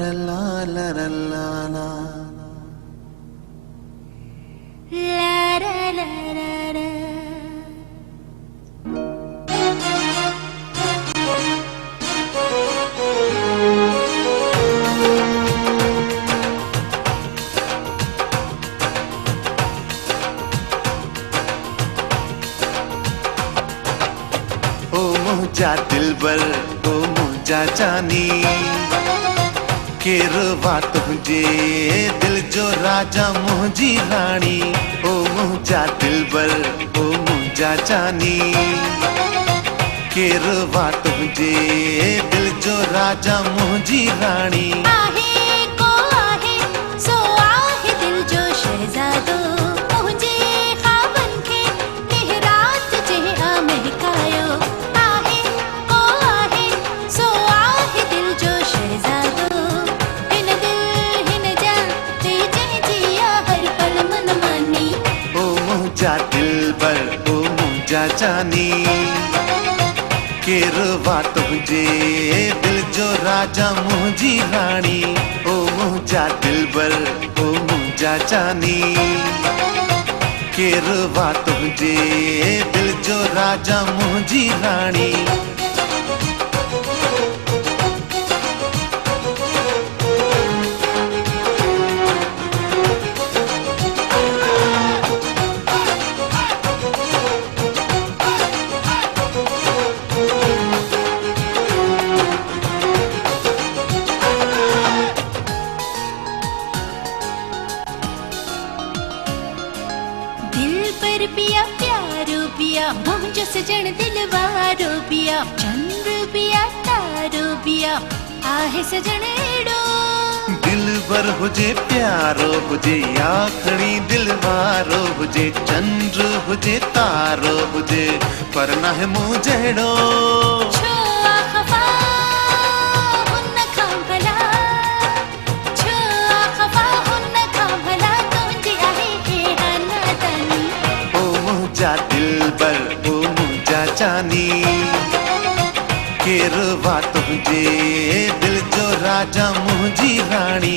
ला ला ला ला ला। ओ मुझा दिलबर, ओ मुझा जानी, केरवा तुझे दिल जो राजा मुझी रानी। ओ मुझा दिलबर, ओ मुझा जानी, केरवा तुझे दिल जो राजा मुझी रानी। दिलबर, ओ मुझा जानी, केरवा तुझे दिल जो राजा मुझी रानी। ओ मुझा दिलबर, ओ मुझा जानी, केरवा तुझे दिल जो राजा मुझी रानी। पिया प्यारो पिया मुझो सजन दिलवारो पिया, चंद्र पिया तारो पिया आहे सजनेड़ो। दिलबर हुजे प्यारो हुजे आखड़ी दिलवारो हुजे, चंद्र हुजे तारो हुजे पर न है मुझेड़ो। दिलबर, ओ मुझा जानी, केरवा तुझे दिल जो राजा मुझी रानी।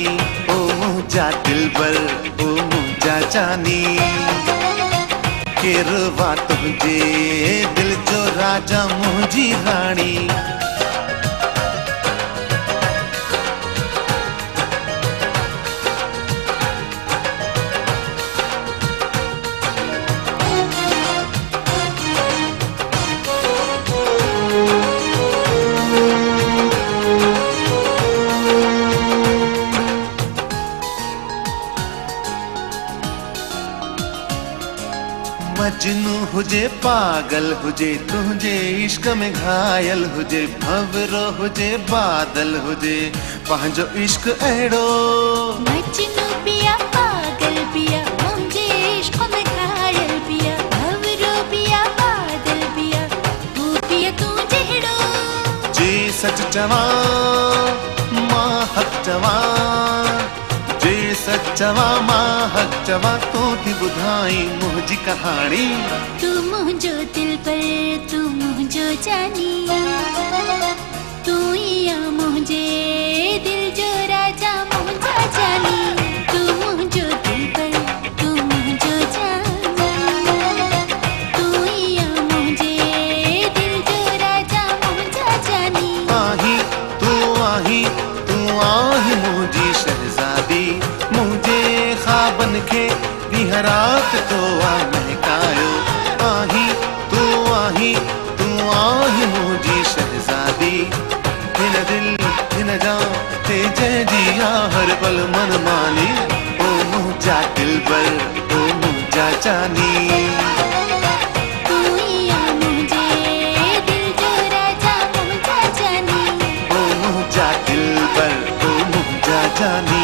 ओ मुझा दिलबर, ओ मुझा जानी, केरवा तुझे दिल जो राजा मुझी रानी। मजनू हुजे पागल हुजे तुझे इश्क में घायल हुजे, भंवरो हुजे बादल हुजे पंहिंजो इश्क अहिड़ो। मजनू पिया पागल पिया मुझे इश्क में घायल पिया, भंवरो पिया बादल पिया तू पिया तू जहिड़ो। जे सच चवां मां हक चवां, जे सच चवां मां हक चवां तो थी ॿुधाई मुंहिंजी कहाणी। तू मुझो दिल पर, तू मुझो जानी, तू या मुझे दिल जो राजा मुझा जानी। तू मुझो दिल पर, तू मुझो जानी, तू या मुझे दिल जो राजा मुझा जानी। आही तू आही, तू आही मुझी शहजादी, मुझे ख्वाबन खे ॾींहं राति तो आ महकायो। आही तू आही, तू आही मुझी शहजादी, हिन दिल हिन जान ते जंहिंजी आ हर पल मन मानी। ओ मुझा दिलबर, ओ मुझा जानी, तू या मुझे दिल जो राजा मुझा जानी। ओ मुझा दिलबर, ओ मुझा जानी।